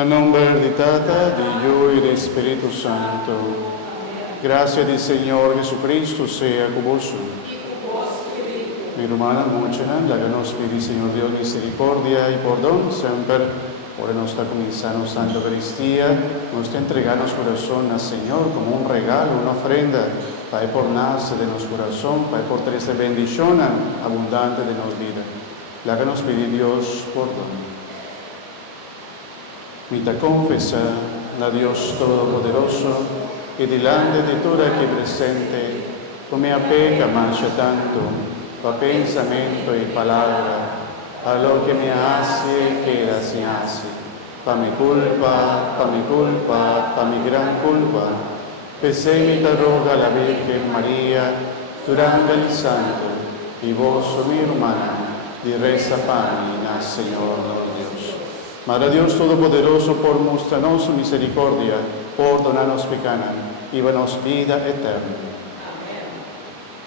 nel nome di Tata, di Dio y del Espíritu Santo. Gracias del Señor Jesucristo sea con vosotros. Mi hermana Mochana, háganos pedir, Señor Dios, misericordia y perdón, siempre por nuestra comenzando Santa Eucaristía, nos entregarnos corazón al Señor como un regalo, una ofrenda, para pornarse de nuestro corazón, para portar esta bendición abundante de nuestra vida. Háganos pedir Dios perdón. Mita confesar a Dios Todopoderoso y delante de todo aquí presente, come apeca mancha tanto, pa pensamiento y palabra, a lo que me hace queda sin hace, pa mi culpa, pa mi gran culpa, que se me roga la Virgen María, durante el santo, y vos, mi hermana, di reza pamina, Señor Dios. Madre Dios Todopoderoso, por mostrarnos su misericordia, perdonarnos pecados y danos vida eterna.